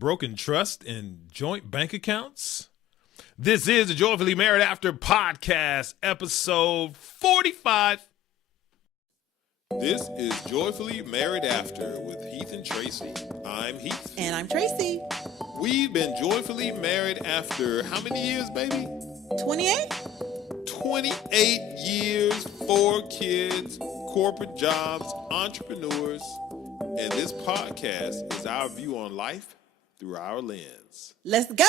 broken trust and joint bank accounts? This is the Joyfully Married After podcast, episode 45. This is Joyfully Married After with Heath and Tracy. I'm Heath. And I'm Tracy. We've been joyfully married after how many years, baby? 28? 28 years, 4 kids, corporate jobs, entrepreneurs, and this podcast is our view on life through our lens. Let's go.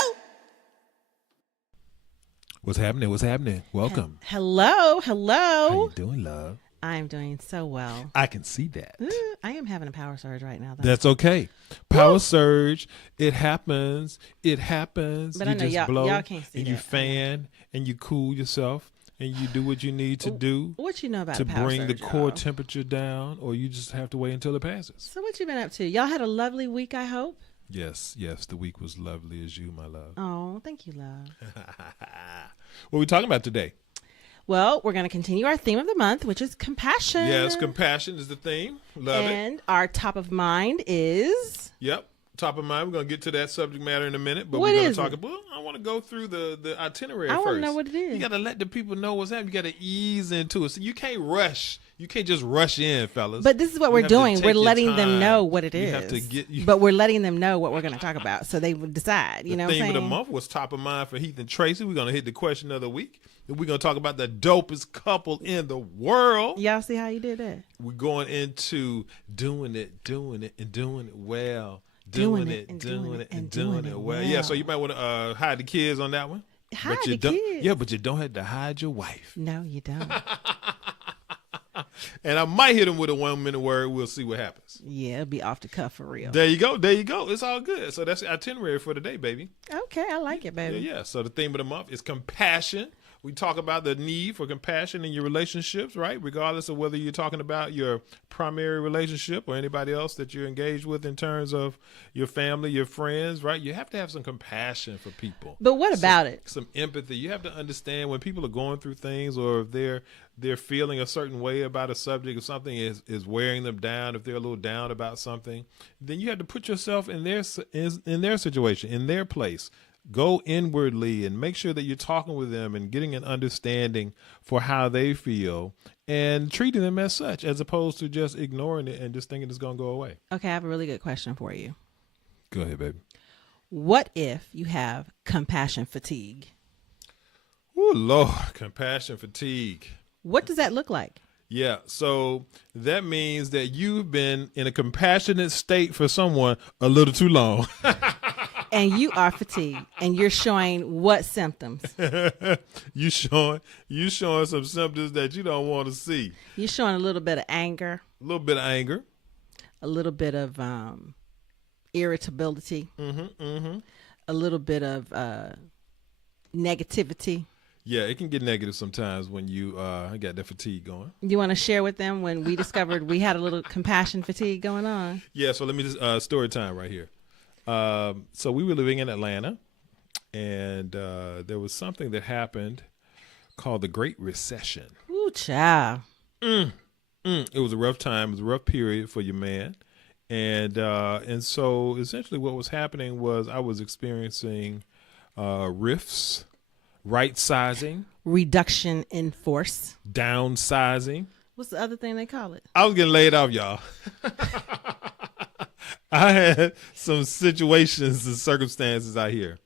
What's happening? What's happening? Welcome. Hello. How you doing, love? I'm doing so well. I can see that. I am having a power surge right now, though. That's okay. Power surge. It happens. It happens. But you I know just blow y'all can't see and that. you fan and you cool yourself and you do what you need to do What you know about to a power bring the surge, core y'all? temperature down, or you just have to wait until it passes. So what you been up to? Y'all had a lovely week, I hope? Yes. The week was lovely as you, my love. Oh, thank you, love. What are we talking about today? Well, we're going to continue our theme of the month, which is compassion. Yes, compassion is the theme. Love it. And our top of mind is... Yep. Top of mind. We're going to get to that subject matter in a minute, but What we're going is to talk it? about, I want to go through the itinerary I first. want to know what it is. You got to let the people know what's happening. You got to ease into it. So you can't rush. You can't just rush in, fellas. But this is what You we're have to doing. take We're your letting them time. know what it is. You have to get... But we're letting them know what we're going to talk about so they would decide. You know what I'm The saying? theme of the month was top of mind for Heath and Tracy. We're going to hit the question of the week. And we're going to talk about the dopest couple in the world. Y'all see how you did that? We're going into doing it, and doing it well. Doing Doing it it, and doing doing it, it and and doing doing it it well. Yeah, well. so you might want to hide the kids on that one. Hide But you the don't, kids. Yeah, but you don't have to hide your wife. No, you don't. And I might hit them with a 1-minute word. We'll see what happens. Yeah, it'll be off the cuff for real. There you go. It's all good. So that's the itinerary for today, baby. Okay, I like it, baby. Yeah. So the theme of the month is compassion. We talk about the need for compassion in your relationships, right? Regardless of whether you're talking about your primary relationship or anybody else that you're engaged with in terms of your family, your friends, right? You have to have some compassion for people. But what about it? Some empathy. You have to understand when people are going through things, or if they're feeling a certain way about a subject, if something is wearing them down, if they're a little down about something, then you have to put yourself in their situation, in their place. Go inwardly and make sure that you're talking with them and getting an understanding for how they feel and treating them as such, as opposed to just ignoring it and just thinking it's going to go away. Okay, I have a really good question for you. Go ahead, baby. What if you have compassion fatigue? Oh, Lord, compassion fatigue. What does that look like? Yeah, so that means that you've been in a compassionate state for someone a little too long. And you are fatigued, and you're showing what symptoms? you showing some symptoms that you don't want to see. You're showing a little bit of anger, A little bit of anger. a little bit of irritability, a little bit of negativity. Yeah, it can get negative sometimes when you got that fatigue going. You want to share with them when we discovered we had a little compassion fatigue going on? Yeah, so let me just story time right here. So we were living in Atlanta, and there was something that happened called the Great Recession. Ooh, child. It was a rough time. It was a rough period for your man. And so essentially what was happening was I was experiencing rifts, right sizing, Reduction in force. downsizing. What's the other thing they call it? I was getting laid off, y'all. I had some situations and circumstances out here.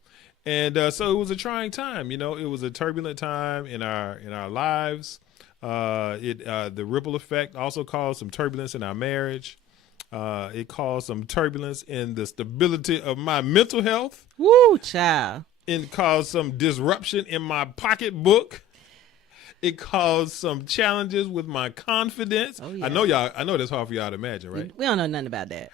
And so it was a trying time. You know, it was a turbulent time in our lives. The ripple effect also caused some turbulence in our marriage. It caused some turbulence in the stability of my mental health. Woo, child. It caused some disruption in my pocketbook. It caused some challenges with my confidence. Oh, yeah. I know that's hard for y'all to imagine, right? We don't know nothing about that.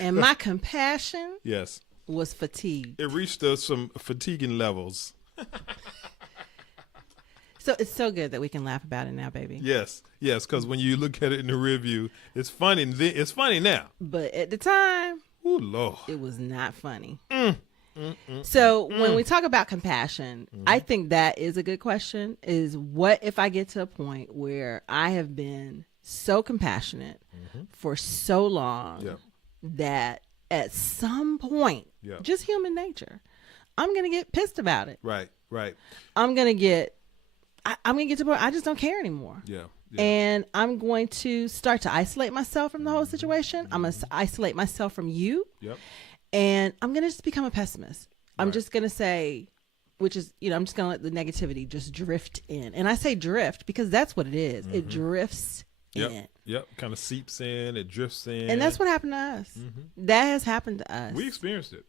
And my compassion Yes. was fatigued. It reached some fatiguing levels. So it's so good that we can laugh about it now, baby. Yes, because when you look at it in the rear view, it's funny. It's funny now. But at the time, Oh, Lord. it was not funny. So when we talk about compassion, I think that is a good question, is what if I get to a point where I have been so compassionate for so long Yep. that at some point, just human nature, I'm going to get pissed about it. Right. I'm going to get to the point I just don't care anymore. Yeah. And I'm going to start to isolate myself from the whole situation. I'm going to isolate myself from you. Yep. And I'm going to just become a pessimist. I'm just going to say, which is, I'm just going to let the negativity just drift in. And I say drift because that's what it is. It drifts in. Yep. Kind of seeps in. It drifts in. And that's what happened to us. That has happened to us. We experienced it.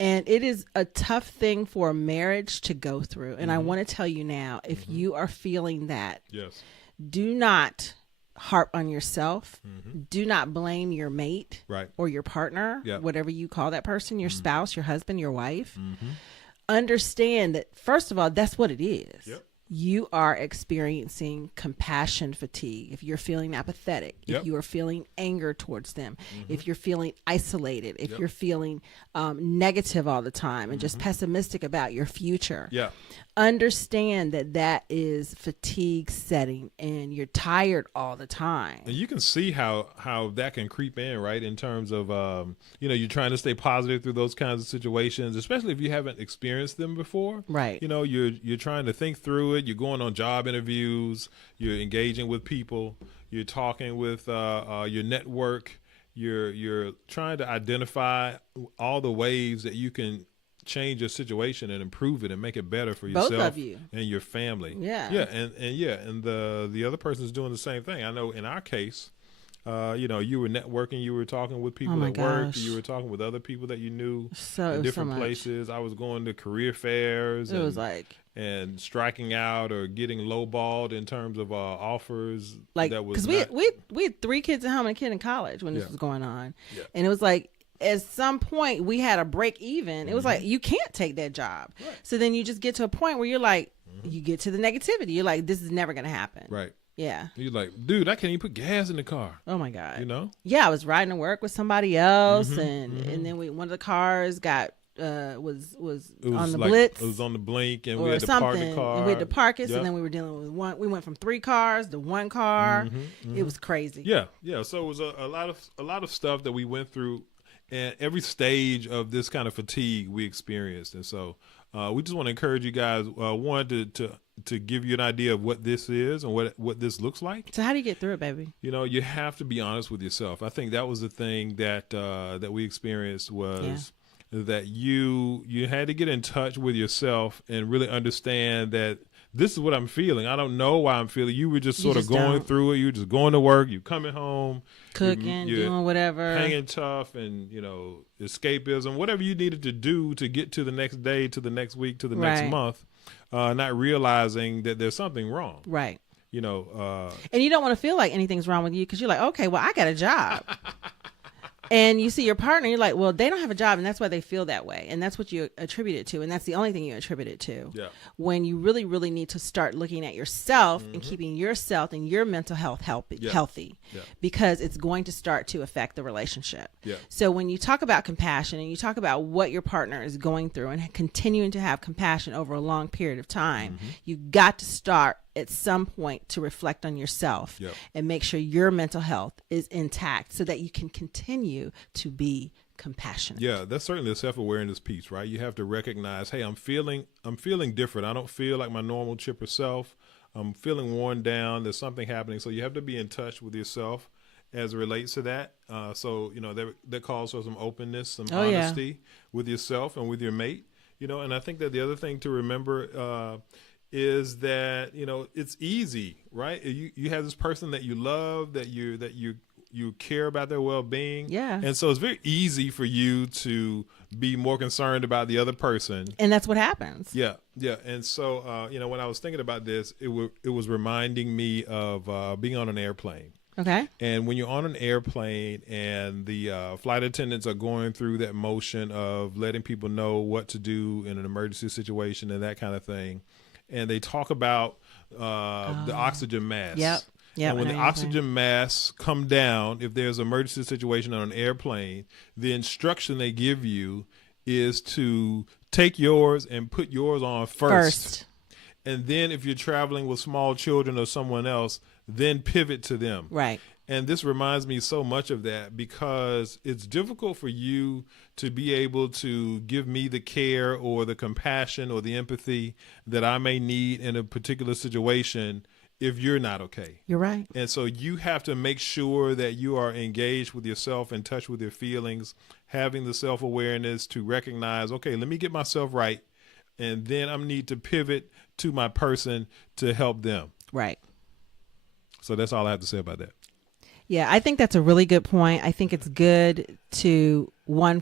And it is a tough thing for a marriage to go through. And I want to tell you now, if you are feeling that, do not harp on yourself. Do not blame your mate or your partner, whatever you call that person, your spouse, your husband, your wife. Understand that, first of all, that's what it is. You are experiencing compassion fatigue. If you're feeling apathetic, if you are feeling anger towards them, if you're feeling isolated, if you're feeling negative all the time and just pessimistic about your future, understand that is fatigue setting and you're tired all the time. And you can see how that can creep in, right? In terms of, you're trying to stay positive through those kinds of situations, especially if you haven't experienced them before. Right. You're trying to think through it. You're going on job interviews. You're engaging with people. You're talking with your network. You're trying to identify all the ways that you can change your situation and improve it and make it better for yourself, both of you, and your family. And the other person is doing the same thing. I know in our case, you were networking, you were talking with people at work, you were talking with other people that you knew in different places. I was going to career fairs. It was like, and striking out or getting lowballed in terms of offers. Like, because we had 3 kids at home and a kid in college when this was going on, and it was like, at some point we had a break even. It was like, you can't take that job. So then you just get to a point where you're like, you get to the negativity. You're like, this is never going to happen. Right. Yeah. You're like, dude, I can't even put gas in the car. Oh my God. Yeah, I was riding to work with somebody else, and then one of the cars got was on the blitz. It was on the blink, and we had to park the car. And we had to park it, and then we were dealing with one. We went from 3 cars to 1 car. It was crazy. Yeah. So it was a lot of stuff that we went through. And every stage of this kind of fatigue we experienced. And so we just want to encourage you guys, one, to give you an idea of what this is and what this looks like. So how do you get through it, baby? You have to be honest with yourself. I think that was the thing that we experienced was that you had to get in touch with yourself and really understand that this is what I'm feeling. I don't know why I'm feeling. You were just sort of going through it. You were just going to work. You coming home. Cooking, you're doing whatever. Hanging tough and, escapism, whatever you needed to do to get to the next day, to the next week, to the next month, not realizing that there's something wrong. Right. And you don't want to feel like anything's wrong with you because you're like, okay, well, I got a job. And you see your partner, you're like, well, they don't have a job, and that's why they feel that way. And that's what you attribute it to, and that's the only thing you attribute it to. Yeah. When you really, really need to start looking at yourself and keeping yourself and your mental health healthy, because it's going to start to affect the relationship. Yeah. So when you talk about compassion and you talk about what your partner is going through and continuing to have compassion over a long period of time, you've got to start at some point to reflect on yourself and make sure your mental health is intact so that you can continue to be compassionate. Yeah, that's certainly a self-awareness piece, right? You have to recognize, hey, I'm feeling different. I don't feel like my normal chipper self. I'm feeling worn down. There's something happening. So you have to be in touch with yourself as it relates to that. So that calls for some openness, some honesty with yourself and with your mate. And I think that the other thing to remember is that it's easy, right? You have this person that you love, that you care about their well-being, and so it's very easy for you to be more concerned about the other person, and that's what happens. And so when I was thinking about this, it was reminding me of being on an airplane. Okay. And when you're on an airplane and the flight attendants are going through that motion of letting people know what to do in an emergency situation and that kind of thing, and they talk about the oxygen mask. Yep. And when the oxygen masks come down, if there's an emergency situation on an airplane, the instruction they give you is to take yours and put yours on first. And then if you're traveling with small children or someone else, then pivot to them. Right. And this reminds me so much of that, because it's difficult for you to be able to give me the care or the compassion or the empathy that I may need in a particular situation if you're not okay. You're right. And so you have to make sure that you are engaged with yourself, in touch with your feelings, having the self-awareness to recognize, okay, let me get myself right, and then I need to pivot to my person to help them. Right. So that's all I have to say about that. Yeah, I think that's a really good point. I think it's good to,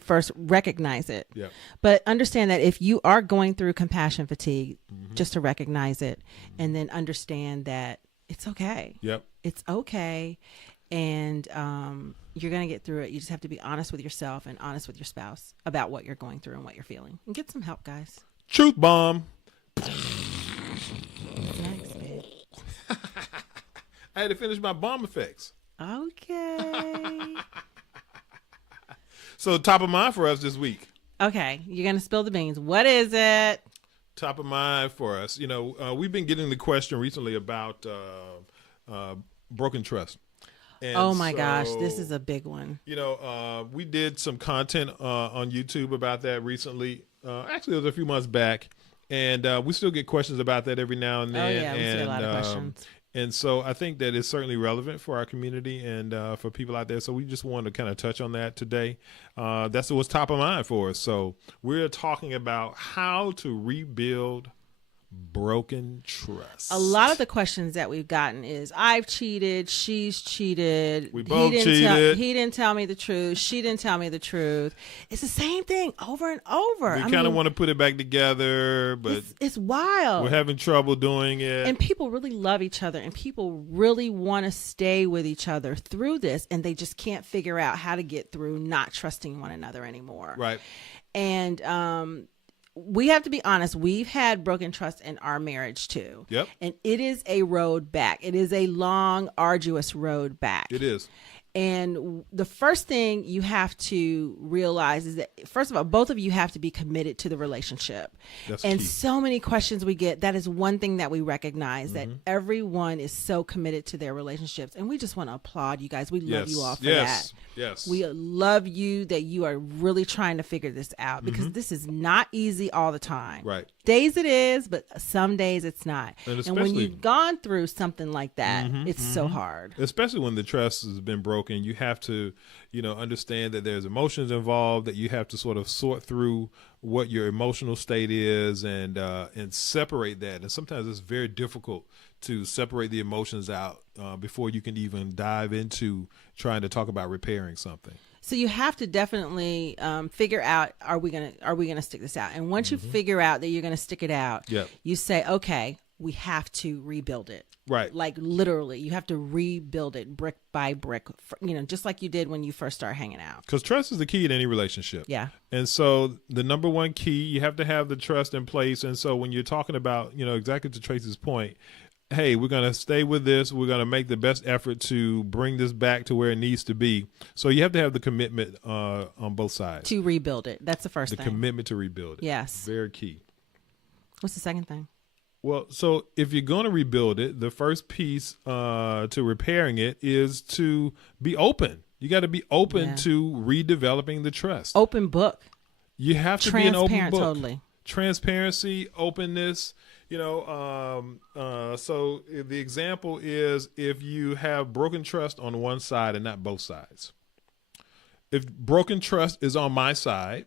first recognize it. Yeah. But understand that if you are going through compassion fatigue, just to recognize it, and then understand that it's okay. Yep. It's okay. And you're going to get through it. You just have to be honest with yourself and honest with your spouse about what you're going through and what you're feeling. And get some help, guys. Truth bomb. What's next, babe? I had to finish my bomb effects. Okay. So top of mind for us this week. Okay. You're going to spill the beans. What is it? Top of mind for us. We've been getting the question recently about broken trust. And oh my gosh, this is a big one. We did some content on YouTube about that recently. Actually, it was a few months back. And we still get questions about that every now and then. Oh, yeah, we see a lot of questions. And so I think that it's certainly relevant for our community and for people out there. So we just wanted to kind of touch on that today. That's what's top of mind for us. So we're talking about how to rebuild broken trust. A lot of the questions that we've gotten is, I've cheated, she's cheated, we both cheated, he didn't tell me the truth, she didn't tell me the truth. It's the same thing over and over. We kind of want to put it back together, but it's wild. We're having trouble doing it. And people really love each other, and people really want to stay with each other through this, and they just can't figure out how to get through not trusting one another anymore. Right. And we have to be honest. We've had broken trust in our marriage too. Yep. And it is a road back. It is a long, arduous road back. It is. And the first thing you have to realize is that, first of all, both of you have to be committed to the relationship. That's and key. So many questions we get, that is one thing that we recognize, that everyone is so committed to their relationships. And we just want to applaud you guys. We love you all for that. Yes. We love you that you are really trying to figure this out, because this is not easy all the time. Right. Days it is, but some days it's not. And when you've gone through something like that, it's so hard. Especially when the trust has been broken, you have to, understand that there's emotions involved, that you have to sort of sort through what your emotional state is and separate that. And sometimes it's very difficult to separate the emotions out before you can even dive into trying to talk about repairing something. So you have to definitely figure out, are we gonna stick this out? And once you figure out that you're gonna stick it out, you say, okay, we have to rebuild it. Right. Like literally, you have to rebuild it brick by brick, just like you did when you first start hanging out. Because trust is the key in any relationship. Yeah. And so the number one key, you have to have the trust in place. And so when you're talking about, exactly to Tracy's point, hey, we're going to stay with this. We're going to make the best effort to bring this back to where it needs to be. So you have to have the commitment on both sides. To rebuild it. That's the first thing. The commitment to rebuild it. Yes. Very key. What's the second thing? Well, so if you're going to rebuild it, the first piece to repairing it is to be open. You got to be open to redeveloping the trust. Open book. You have to be an open book. Totally. Transparency, openness. So the example is if you have broken trust on one side and not both sides. If broken trust is on my side,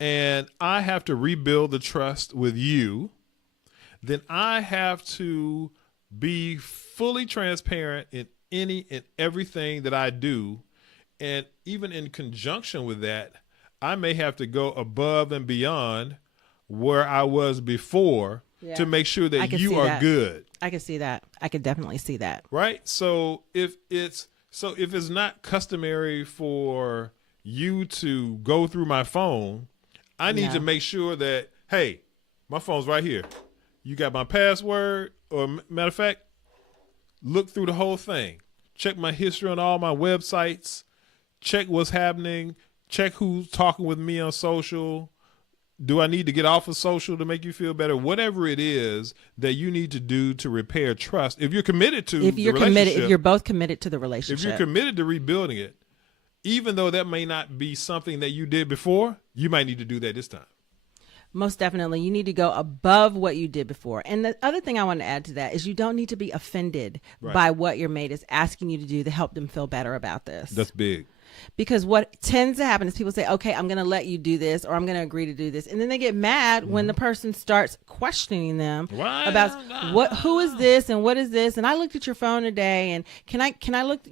and I have to rebuild the trust with you, then I have to be fully transparent in any and everything that I do. And even in conjunction with that, I may have to go above and beyond where I was before to make sure that you are good. I can see that. I could definitely see that. Right? So if it's not customary for you to go through my phone, I need to make sure that, hey, my phone's right here. You got my password, or matter of fact, look through the whole thing. Check my history on all my websites. Check what's happening. Check who's talking with me on social. Do I need to get off of social to make you feel better? Whatever it is that you need to do to repair trust. If you're committed to if you're both committed to the relationship, if you're committed to rebuilding it, even though that may not be something that you did before, you might need to do that this time. Most definitely. You need to go above what you did before. And the other thing I want to add to that is you don't need to be offended by what your mate is asking you to do to help them feel better about this. That's big. Because what tends to happen is people say, okay, I'm going to let you do this, or I'm going to agree to do this. And then they get mad when the person starts questioning them about who is this and what is this? And I looked at your phone today, and can I look,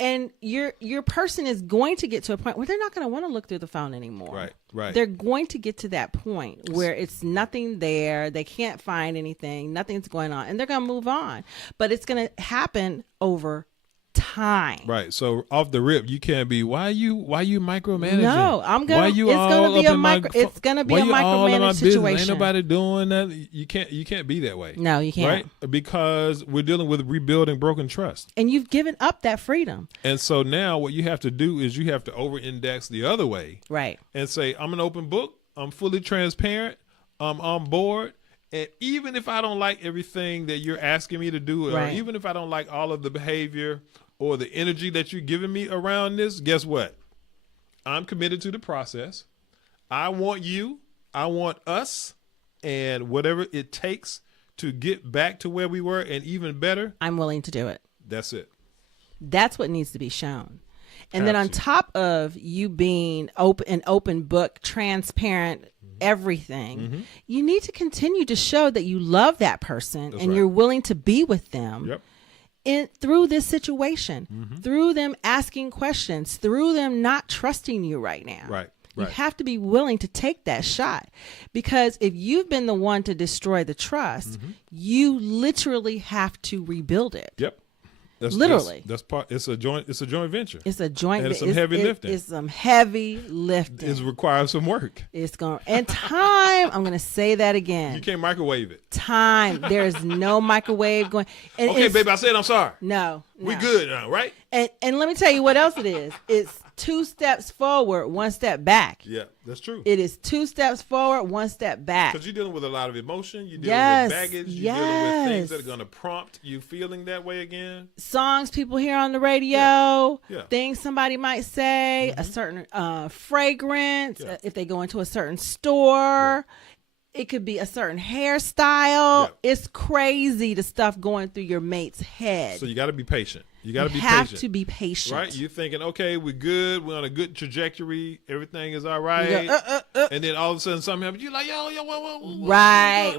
and your person is going to get to a point where they're not going to want to look through the phone anymore. Right. They're going to get to that point where it's nothing there. They can't find anything. Nothing's going on, and they're going to move on. But it's going to happen over time. Right. So off the rip, you can't be, why you micromanaging? No, it's gonna be a micromanaging situation. Ain't nobody doing that. You can't be that way. No, you can't. Right? Because we're dealing with rebuilding broken trust. And you've given up that freedom. And so now what you have to do is you have to over-index the other way. Right. And say, I'm an open book. I'm fully transparent. I'm on board. And even if I don't like everything that you're asking me to do, or even if I don't like all of the behavior or the energy that you're giving me around this, guess what? I'm committed to the process. I want you. I want us. And whatever it takes to get back to where we were and even better, I'm willing to do it. That's it. That's what needs to be shown. And then on top of you being an open book, transparent, everything, you need to continue to show that you love that person and you're willing to be with them through this situation, through them asking questions, through them not trusting you right now. Right. You have to be willing to take that shot, because if you've been the one to destroy the trust, you literally have to rebuild it. Yep. Literally. That's part. It's a joint venture. It's a joint. And it's some heavy lifting. It's some heavy lifting. It requires some work. And time. I'm going to say that again. You can't microwave it. Time. There is no microwave going. And okay, baby, I said I'm sorry. No. We good now, right? And let me tell you what else it is. It's 2 steps forward, 1 step back. Yeah, that's true. It is 2 steps forward, 1 step back. Because you're dealing with a lot of emotion. You're dealing with baggage. You're dealing with things that are going to prompt you feeling that way again. Songs people hear on the radio, Yeah. things somebody might say, a certain fragrance, if they go into a certain store. It could be a certain hairstyle. It's crazy, the stuff going through your mate's head. So you got to be patient. You got to be patient. Have to be patient. Right? You're thinking, okay, we're good. We're on a good trajectory. Everything is all right. And then all of a sudden something happens. You're like, whoa.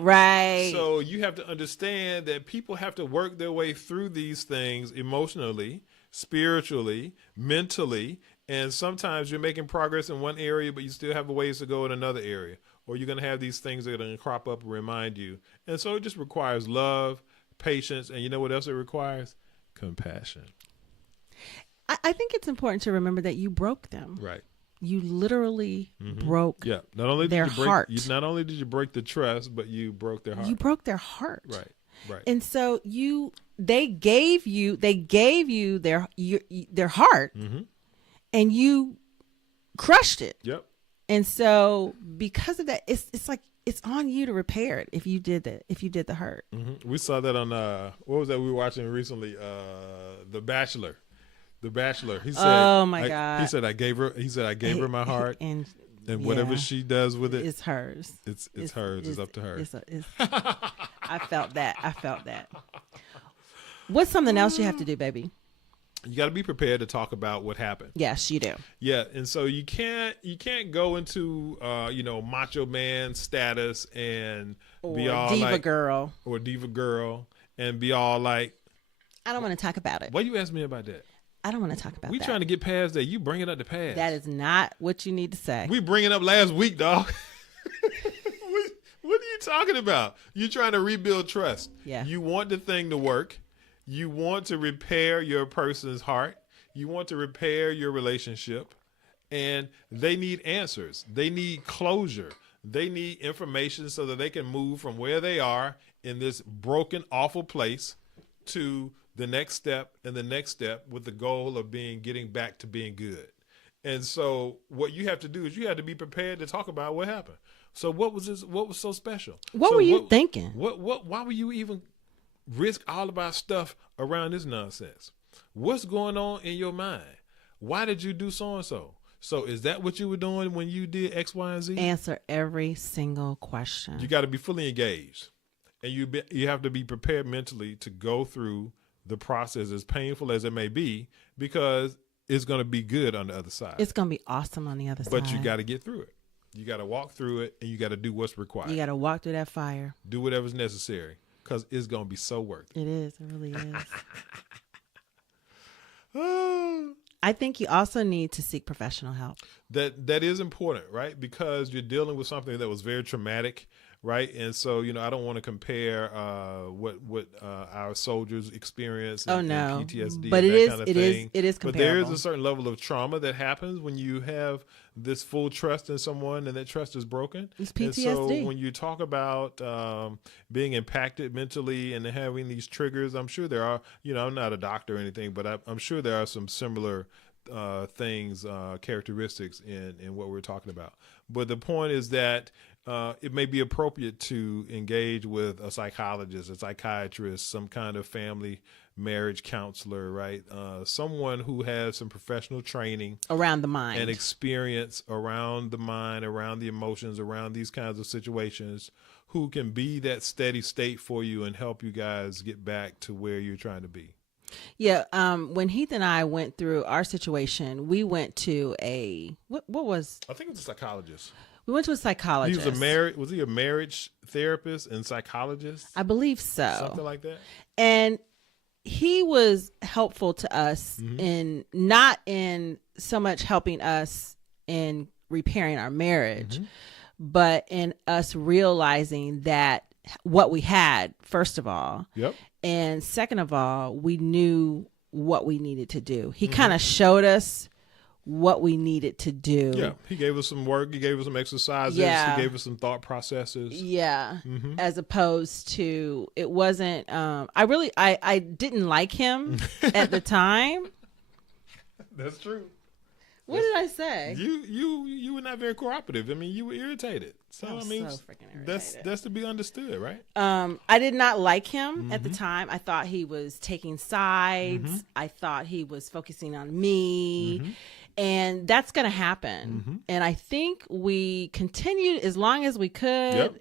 Right. So you have to understand that people have to work their way through these things emotionally, spiritually, mentally. And sometimes you're making progress in one area, but you still have a ways to go in another area. Or you're going to have these things that are going to crop up and remind you. And so it just requires love, patience, and you know what else it requires? Compassion. I think it's important to remember that you broke them. Right. You literally broke Not only their heart. Not only did you break the trust, but you broke their heart. You broke their heart. Right. And so they gave you their heart, and you crushed it. Yep. And so because of that, it's like it's on you to repair it if you did the hurt. We saw that on what was that we were watching recently? The Bachelor. He said, "Oh my God!" He said, "I gave her my heart, and whatever she does with it, it's hers. It's hers. It's up to her." I felt that. What's something else you have to do, baby? You got to be prepared to talk about what happened. Yes, you do. Yeah, and so you can't go into macho man status and be all diva like girl and be all like, I don't want to talk about it. Why you ask me about that? I don't want to talk about we that. Trying to get past that. You bringing up the past. That is not what you need to say. We bringing up last week, dog. What are you talking about? You're trying to rebuild trust. Yeah. You want the thing to work. You want to repair your person's heart. You want to repair your relationship. And they need answers. They need closure. They need information so that they can move from where they are in this broken, awful place to the next step and the next step with the goal of getting back to being good. And so what you have to do is you have to be prepared to talk about what happened. So what was this? What was so special? What were you thinking? Why were you even risk all of our stuff around this nonsense? What's going on in your mind? Why did you do so and so? So is that what you were doing when you did X, Y, and Z? Answer every single question. You got to be fully engaged, and you have to be prepared mentally to go through the process, as painful as it may be, because it's going to be good on the other side. It's going to be awesome on the other side. But you got to get through it. You got to walk through it, and you got to do what's required. You got to walk through that fire. Do whatever's necessary, because it's going to be so worth it. It is. It really is. I think you also need to seek professional help. That is important, right? Because you're dealing with something that was very traumatic, right? And so, I don't want to compare what our soldiers experience and PTSD, but and it kind of it thing. is But comparable. there is a certain level of trauma that happens when you have this full trust in someone and that trust is broken. It's PTSD. And so when you talk about being impacted mentally and having these triggers, I'm sure there are, I'm not a doctor or anything, but I'm sure there are some similar things, characteristics in what we're talking about. But the point is that it may be appropriate to engage with a psychologist, a psychiatrist, some kind of family marriage counselor, right? Someone who has some professional training around the mind and experience around the mind, around the emotions, around these kinds of situations, who can be that steady state for you and help you guys get back to where you're trying to be. Yeah. When Heath and I went through our situation, we went to what was? I think it was a psychologist. We went to a psychologist. Was he a marriage therapist and psychologist? I believe so. Something like that. And he was helpful to us in not in so much helping us in repairing our marriage, but in us realizing that what we had, first of all. Yep. And second of all, we knew what we needed to do. He kind of showed us what we needed to do. Yeah. He gave us some work. He gave us some exercises. Yeah. He gave us some thought processes. Yeah. As opposed to, it wasn't, I didn't like him at the time. That's true. What did I say? You were not very cooperative. I mean, you were irritated. So I mean, so freaking irritated. that's to be understood, right? I did not like him at the time. I thought he was taking sides. I thought he was focusing on me. And that's going to happen. And I think we continued as long as we could. Yep.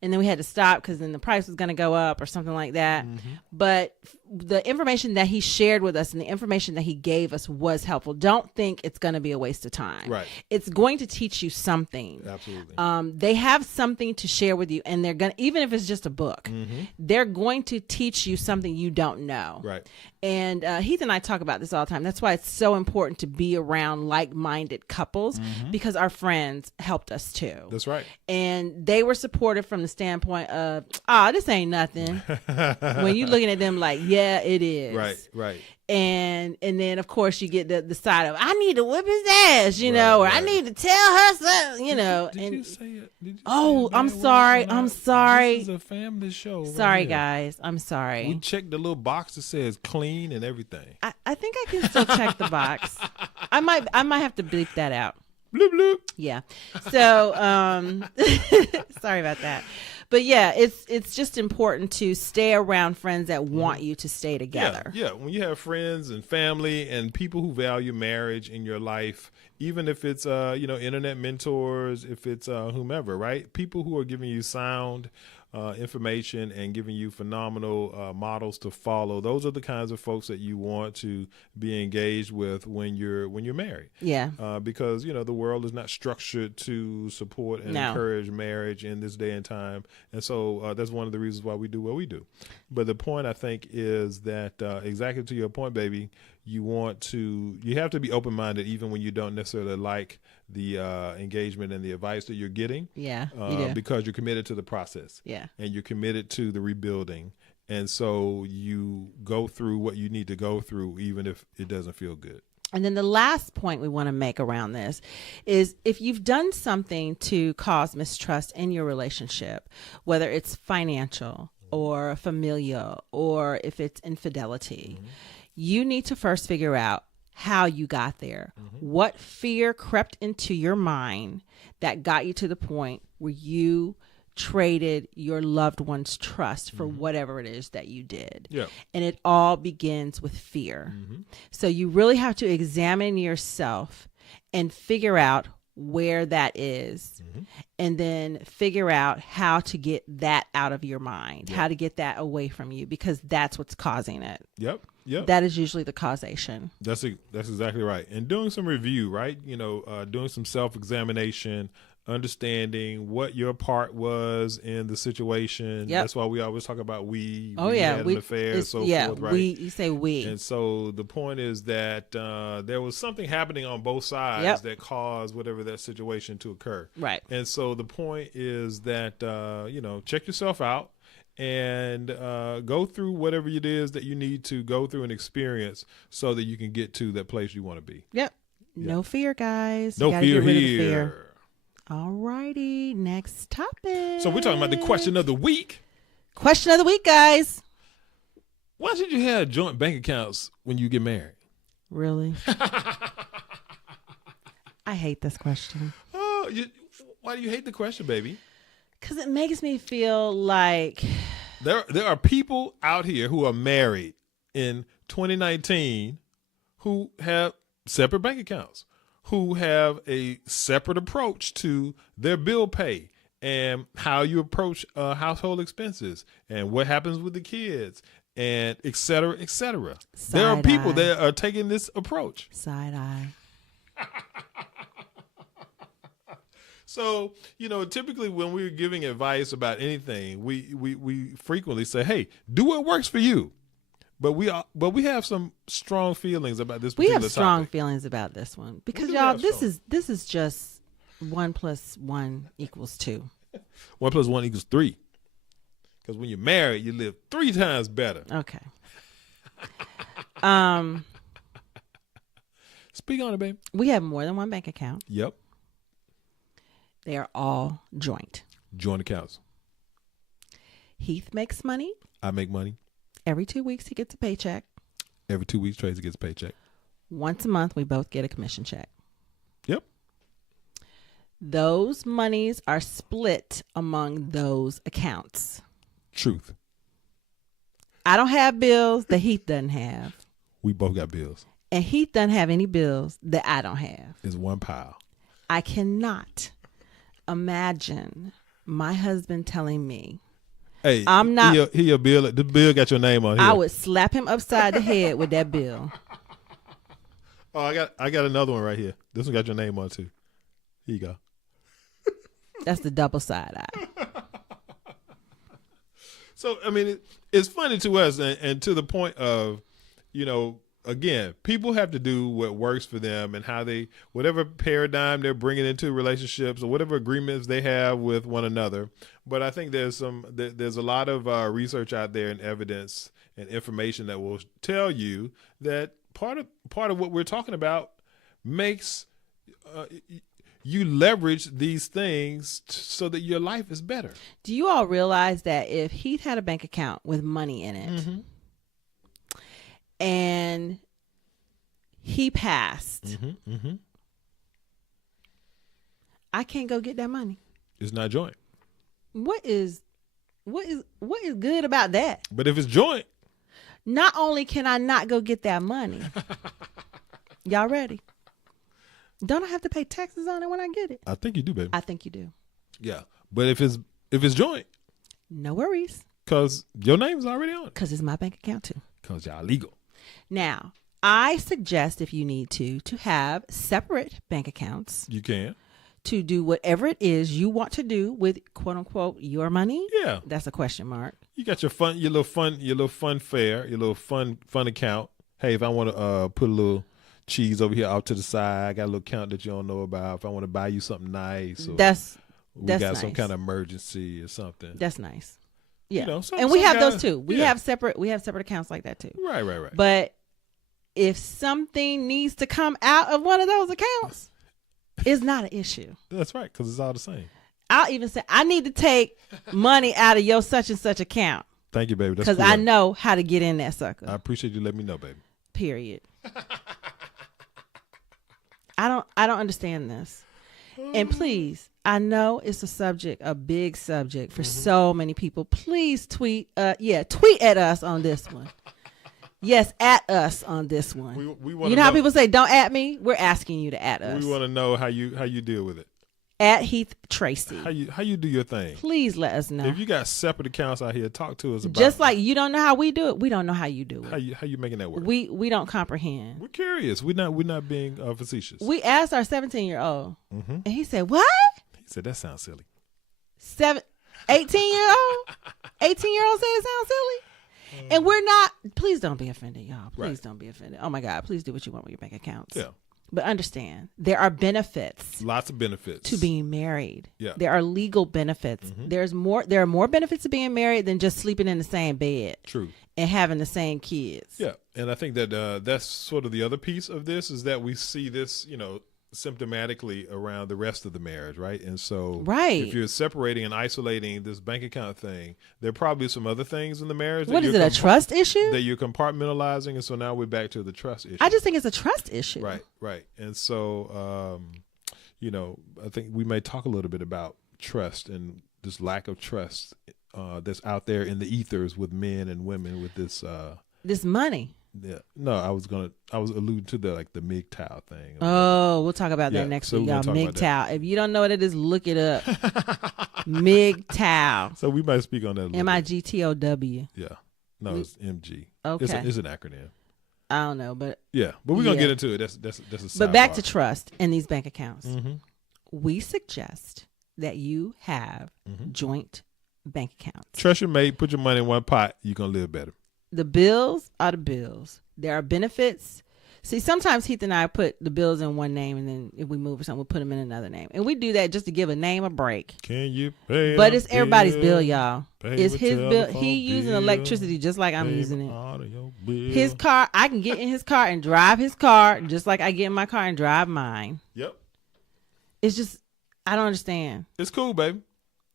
And then we had to stop because then the price was going to go up or something like that. But the information that he shared with us and the information that he gave us was helpful. Don't think it's going to be a waste of time. Right. It's going to teach you something. Absolutely. They have something to share with you, and they're going to, even if it's just a book, they're going to teach you something you don't know. Right. And Heath and I talk about this all the time. That's why it's so important to be around like-minded couples because our friends helped us too. That's right. And they were supportive from the standpoint of, this ain't nothing. When you looking at them like, yeah, it is. Right. And then of course you get the side of, I need to whip his ass, or I need to tell her something, Did you say it? I'm sorry. I'm sorry. This is a family show. Sorry, guys. I'm sorry. We checked the little box that says clean and everything. I think I can still check the box. I might have to bleep that out. Bloop, bloop. Yeah. So, sorry about that. But yeah, it's just important to stay around friends that want you to stay together. Yeah. When you have friends and family and people who value marriage in your life, even if it's internet mentors, if it's whomever, right? People who are giving you sound information and giving you phenomenal models to follow. Those are the kinds of folks that you want to be engaged with when you're married. Yeah. Because the world is not structured to support and encourage marriage in this day and time, and so that's one of the reasons why we do what we do. But the point I think is that exactly to your point, baby. You have to be open-minded even when you don't necessarily like the engagement and the advice that you're getting. Yeah, you do. Because you're committed to the process. Yeah. And you're committed to the rebuilding. And so you go through what you need to go through even if it doesn't feel good. And then the last point we want to make around this is if you've done something to cause mistrust in your relationship, whether it's financial or familial or if it's infidelity, you need to first figure out how you got there. What fear crept into your mind that got you to the point where you traded your loved one's trust for whatever it is that you did. Yeah. And it all begins with fear. So you really have to examine yourself and figure out where that is, and then figure out how to get that out of your mind, how to get that away from you, because that's what's causing it. Yep. That is usually the causation. That's exactly right. And doing some review, right? Doing some self-examination, understanding what your part was in the situation. That's why we always talk about we had an affair, so forth, right? You say we. And so the point is that there was something happening on both sides that caused whatever that situation to occur. Right. And so the point is that, check yourself out and go through whatever it is that you need to go through and experience so that you can get to that place you want to be. Yep. No fear, guys. No fear here. All righty, next topic. So we're talking about the question of the week. Question of the week, guys. Why should you have joint bank accounts when you get married? Really? I hate this question. Oh, why do you hate the question, baby? Because it makes me feel like there are people out here who are married in 2019 who have separate bank accounts, who have a separate approach to their bill pay and how you approach household expenses and what happens with the kids and et cetera, et cetera. There are people that are taking this approach. Side eye. So, typically when we're giving advice about anything, we frequently say, hey, do what works for you. But we have some strong feelings about this particular topic. We have strong feelings about this one because y'all, this is just 1 + 1 = 2. 1 + 1 = 3. Because when you're married, you live 3 times better. Okay. Speak on it, babe. We have more than one bank account. Yep. They are all joint. Joint accounts. Heath makes money. I make money. Every 2 weeks, he gets a paycheck. Every 2 weeks, Tracy gets a paycheck. Once a month, we both get a commission check. Yep. Those monies are split among those accounts. Truth. I don't have bills that Heath doesn't have. We both got bills. And Heath doesn't have any bills that I don't have. It's one pile. I cannot imagine my husband telling me, hey, I'm not. He your bill. The bill got your name on here. I would slap him upside the head with that bill. Oh, I got another one right here. This one got your name on too. Here you go. That's the double side eye. So I mean, it's funny to us, and to the point of, again, people have to do what works for them and how whatever paradigm they're bringing into relationships or whatever agreements they have with one another. But I think there's a lot of research out there and evidence and information that will tell you that part of what we're talking about makes you leverage these things so that your life is better. Do you all realize that if Heath had a bank account with money in it, and he passed, I can't go get that money? It's not joint. What is good about that? But if it's joint, not only can I not go get that money, y'all ready? Don't I have to pay taxes on it when I get it? I think you do, baby. I think you do. Yeah, but if it's joint, no worries. Because your name's already on it. Because it's my bank account too. Because y'all legal. Now, I suggest if you need to have separate bank accounts. You can. To do whatever it is you want to do with quote unquote your money. Yeah. That's a question mark. You got your little fun fair, your little fun account. Hey, if I want to put a little cheese over here out to the side, I got a little account that you don't know about. If I want to buy you something nice, or that's nice. Some kind of emergency or something. That's nice. Yeah. And we have those too. We have separate accounts like that too. Right. But if something needs to come out of one of those accounts, it's not an issue. That's right, because it's all the same. I'll even say, I need to take money out of your such and such account. Thank you, baby. Because I know how to get in that sucker. I appreciate you letting me know, baby. Period. I don't understand this. And please, I know it's a big subject for so many people. Please tweet at us on this one. Yes, at us on this one. We you know how people say, don't at me? We're asking you to at us. We want to know how you deal with it. At Heath Tracy. How you do your thing. Please let us know. If you got separate accounts out here, talk to us about just like you don't know how we do it, we don't know how you do it. How you making that work? We don't comprehend. We're curious. We're not being facetious. We asked our 17-year-old, and he said, "What?" He said that sounds silly. 18-year-old? 18-year-old say it sounds silly? And we're not. Please don't be offended, y'all. Please don't be offended. Oh my God, please do what you want with your bank accounts. Yeah. But understand, there are benefits. Lots of benefits to being married. Yeah. There are legal benefits. There are more benefits to being married than just sleeping in the same bed. True. And having the same kids. Yeah. And I think that that's sort of the other piece of this is that we see this, symptomatically around the rest of the marriage, right? And so if you're separating and isolating this bank account thing, there are probably some other things in the marriage. What is it, a trust issue? That you're compartmentalizing, and so now we're back to the trust issue. I just think it's a trust issue. Right. And so, I think we may talk a little bit about trust and this lack of trust that's out there in the ethers with men and women with this money. Yeah. No, I was alluding to the MGTOW thing. Oh, we'll talk about that next week, y'all. MGTOW. If you don't know what it is, look it up. MGTOW. So we might speak on that. MIGTOW. Yeah. No, it's MG. Okay. It's an acronym. I don't know, but yeah, but we're gonna get into it. That's a side But back bar. to trust in these bank accounts. We suggest that you have joint bank accounts. Trust your mate. Put your money in one pot. You're gonna live better. The bills are the bills. There are benefits. See, sometimes Heath and I put the bills in one name, and then if we move or something, we'll put them in another name. And we do that just to give a name a break. Can you pay? But it's everybody's bill, y'all. Pay It's his bill. He bill. using electricity just like I'm Pay using it. out of your bill. His car, I can get in his car and drive his car just like I get in my car and drive mine. Yep. It's just, I don't understand. It's cool, baby.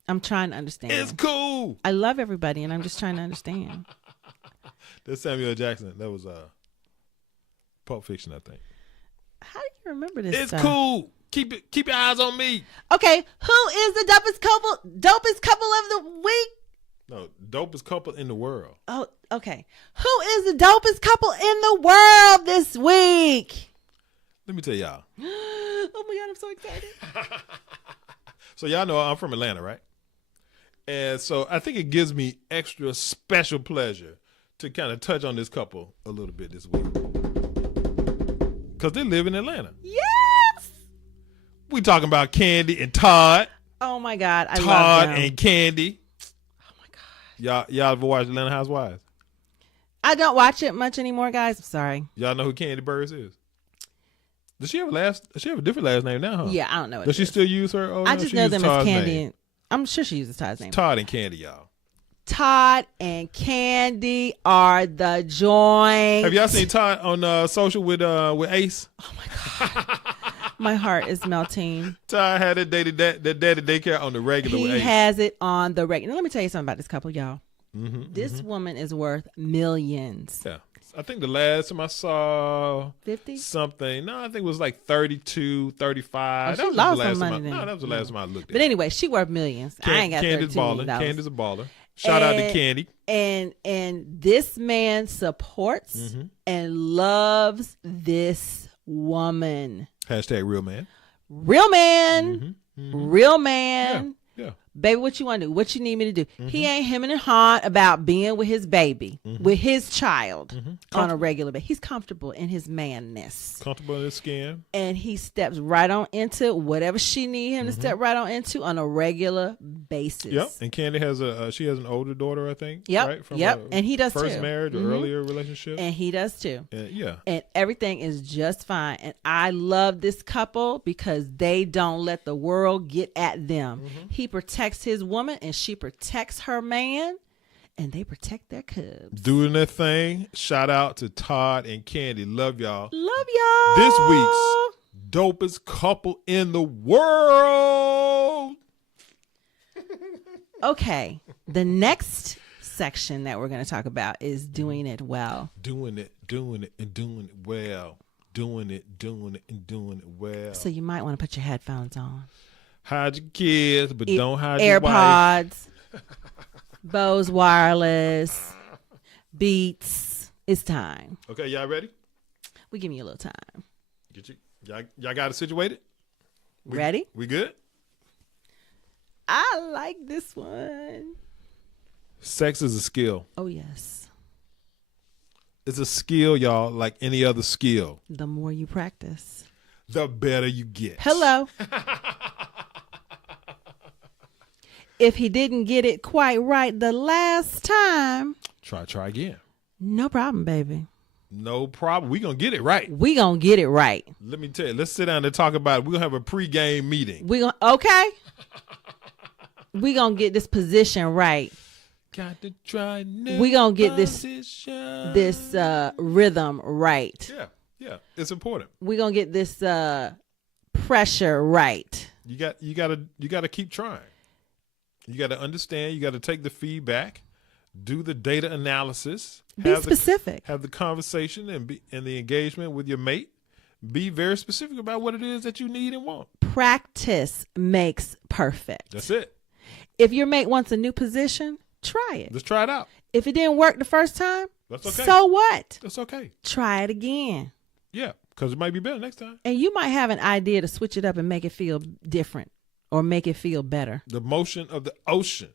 I'm trying to understand. It's cool. I love everybody, and I'm just trying to understand. That's Samuel L. Jackson. That was Pulp Fiction, I think. How do you remember this? It's stuff? cool. Keep your eyes on me. Okay, who is the dopest couple of the week? No, dopest couple in the world. Oh, okay. Who is the dopest couple in the world this week? Let me tell y'all. Oh my God, I'm so excited. So y'all know I'm from Atlanta, right? And so I think it gives me extra special pleasure to kind of touch on this couple a little bit this week. Because they live in Atlanta. Yes! We talking about Candy and Todd. Oh my God, I love Todd them. and Candy. Oh my God. Y'all ever watched Atlanta Housewives? I don't watch it much anymore, guys. I'm sorry. Y'all know who Candy Burris is? Does she have a different last name now, huh? Yeah, I don't know. Does she still use her? I just know them as Candy. And, I'm sure she uses Todd's name. Todd and Candy, y'all. Todd and Candy are the joint. Have y'all seen Todd on social with Ace? Oh my God. My heart is melting. Todd had that daddy daycare on the regular with Ace. He has it on the regular. Now, let me tell you something about this couple, y'all. This woman is worth millions. Yeah. I think the last time I saw 50 something, no, I think it was like 32, 35. Oh, she lost some money. No, that was the last time I looked at it. But anyway, she worth millions. I ain't got Candy's $32 million. Candy's a baller. Shout out to Candy. And this man supports and loves this woman. Hashtag real man. Real man. Real man. Yeah. Baby, what you want to do? What you need me to do? He ain't hemming and hawing about being with his baby, with his child on a regular basis. He's comfortable in his manness. Comfortable in his skin. And he steps right on into whatever she needs him to step right on into on a regular basis. Yep. And Candy has she has an older daughter, I think. Yep. Right? From And he does first too. marriage or earlier relationship. And he does too. Yeah. And everything is just fine. And I love this couple because they don't let the world get at them. He protects his woman and she protects her man, and they protect their cubs. Doing their thing. Shout out to Todd and Candy. Love y'all. Love y'all. This week's dopest couple in the world. Okay. The next section that we're going to talk about is doing it well. Doing it, and doing it well. doing it, and doing it well. So you might want to put your headphones on. Hide your kids, but don't hide your wife. AirPods, Bose Wireless, Beats. It's time. Okay, y'all ready? We give you a little time. Y'all got it situated? Ready? We good? I like this one. Sex is a skill. Oh, yes. It's a skill, y'all, like any other skill. The more you practice, the better you get. Hello. If he didn't get it quite right the last time, try again. No problem, baby. No problem. We're going to get it right. We going to get it right. Let me tell you, let's sit down and talk about it. We're going to have a pregame meeting. Okay. We going to get this position right. Got to try new We going to get position. this rhythm right. Yeah. It's important. We going to get this pressure right. You got to keep trying. You got to understand. You got to take the feedback, do the data analysis, be specific, have the conversation, and the engagement with your mate. Be very specific about what it is that you need and want. Practice makes perfect. That's it. If your mate wants a new position, try it. Let's try it out. If it didn't work the first time, that's okay. So what? That's okay. Try it again. Yeah, because it might be better next time. And you might have an idea to switch it up and make it feel different or make it feel better. The motion of the ocean.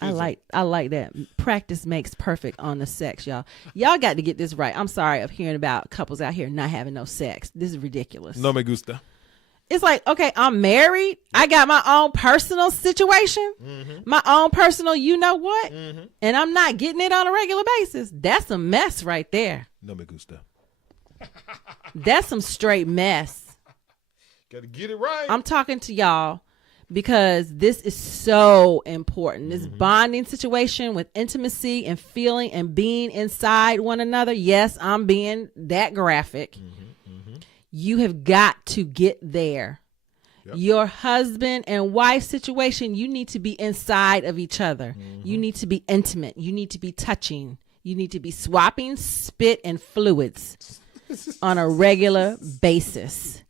I like that. Practice makes perfect on the sex, y'all. Y'all got to get this right. I'm sorry of hearing about couples out here not having no sex. This is ridiculous. No me gusta. It's like, okay, I'm married. I got my own personal situation, my own personal, you know what? And I'm not getting it on a regular basis. That's a mess right there. No me gusta. That's some straight mess. Got to get it right. I'm talking to y'all because this is so important. This bonding situation with intimacy and feeling and being inside one another. Yes, I'm being that graphic. You have got to get there. Yep. Your husband and wife situation, you need to be inside of each other. You need to be intimate. You need to be touching. You need to be swapping spit and fluids on a regular basis.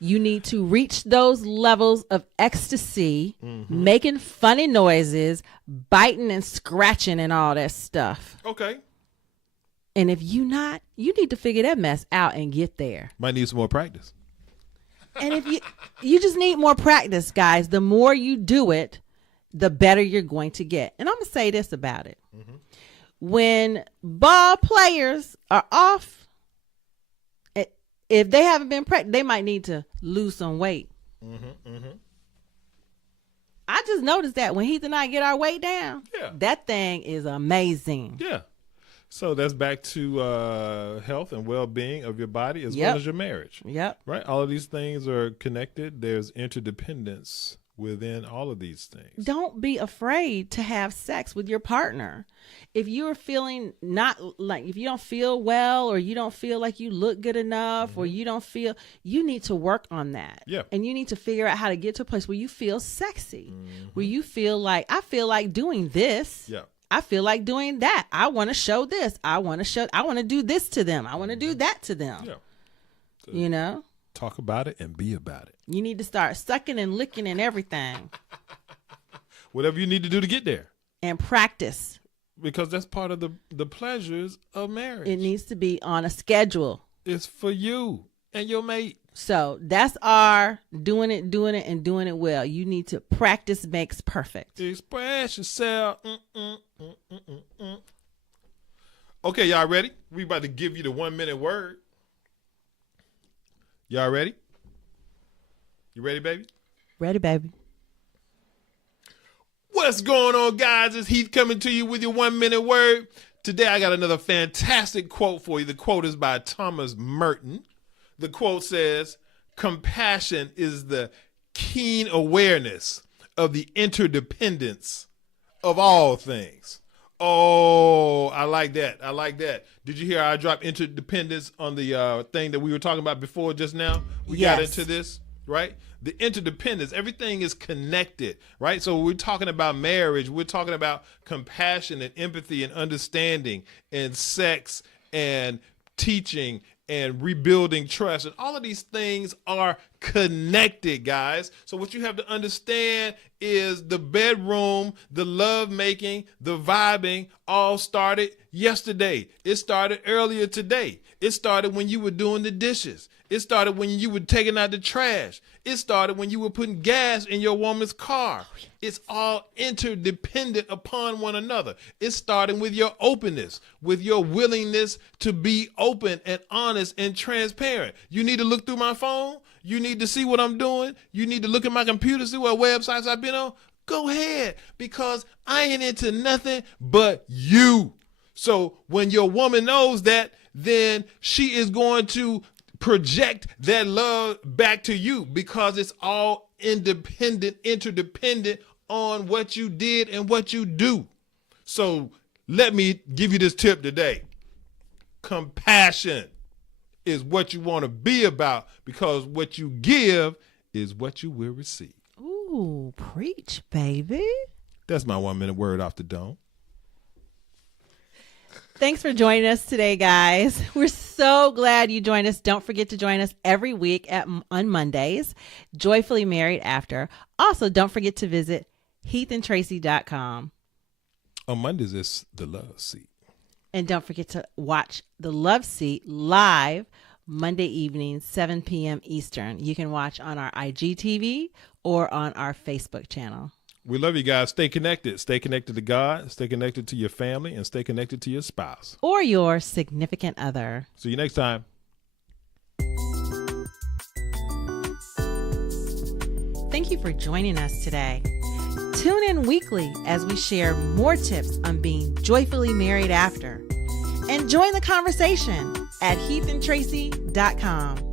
You need to reach those levels of ecstasy, making funny noises, biting and scratching and all that stuff. Okay. And if you need to figure that mess out and get there. Might need some more practice. And if you just need more practice, guys. The more you do it, the better you're going to get. And I'm going to say this about it. When ball players are off, if they haven't been practiced, they might need to lose some weight. I just noticed that when Heath and I get our weight down, that thing is amazing. Yeah. So that's back to health and well-being of your body as well as your marriage. Yep. Right? All of these things are connected. There's interdependence within all of these things. Don't be afraid to have sex with your partner. If you're feeling if you don't feel well or you don't feel like you look good enough or you need to work on that. Yeah. And you need to figure out how to get to a place where you feel sexy, where you feel like, I feel like doing this. Yeah. I feel like doing that. I want to show this. I want to do this to them. I want to do that to them. Yeah. So you know? Talk about it and be about it. You need to start sucking and licking and everything. Whatever you need to do to get there. And practice. Because that's part of the pleasures of marriage. It needs to be on a schedule. It's for you and your mate. So that's our doing it, and doing it well. You need to practice makes perfect. Express yourself. Okay, y'all ready? We about to give you the 1 minute word. Y'all ready? You ready, baby? Ready, baby. What's going on, guys? It's Heath coming to you with your 1 minute word. Today I got another fantastic quote for you. The quote is by Thomas Merton. The quote says, "Compassion is the keen awareness of the interdependence of all things." Oh, I like that. I like that. Did you hear I dropped interdependence on the thing that we were talking about before just now? We got into this, right? The interdependence, everything is connected, right? So we're talking about marriage. We're talking about compassion and empathy and understanding and sex and teaching and rebuilding trust. And all of these things are connected, guys. So what you have to understand is the bedroom, the love making, the vibing all started yesterday. It started earlier today. It started when you were doing the dishes. It started when you were taking out the trash. It started when you were putting gas in your woman's car. It's all interdependent upon one another. It started with your openness, with your willingness to be open and honest and transparent. You need to look through my phone. You need to see what I'm doing. You need to look at my computer, see what websites I've been on. Go ahead, because I ain't into nothing but you. So when your woman knows that, then she is going to project that love back to you, because it's all interdependent on what you did and what you do. So let me give you this tip today. Compassion is what you want to be about, because what you give is what you will receive. Ooh, preach, baby. That's my 1 minute word off the dome. Thanks for joining us today, guys. We're so glad you joined us. Don't forget to join us every week on Mondays, Joyfully Married After. Also, don't forget to visit heathandtracy.com. On Mondays, it's The Love Seat. And don't forget to watch The Love Seat live Monday evening, 7 p.m. Eastern. You can watch on our IGTV or on our Facebook channel. We love you guys. Stay connected. Stay connected to God. Stay connected to your family, and stay connected to your spouse. Or your significant other. See you next time. Thank you for joining us today. Tune in weekly as we share more tips on being joyfully married after. And join the conversation at heathandtracy.com.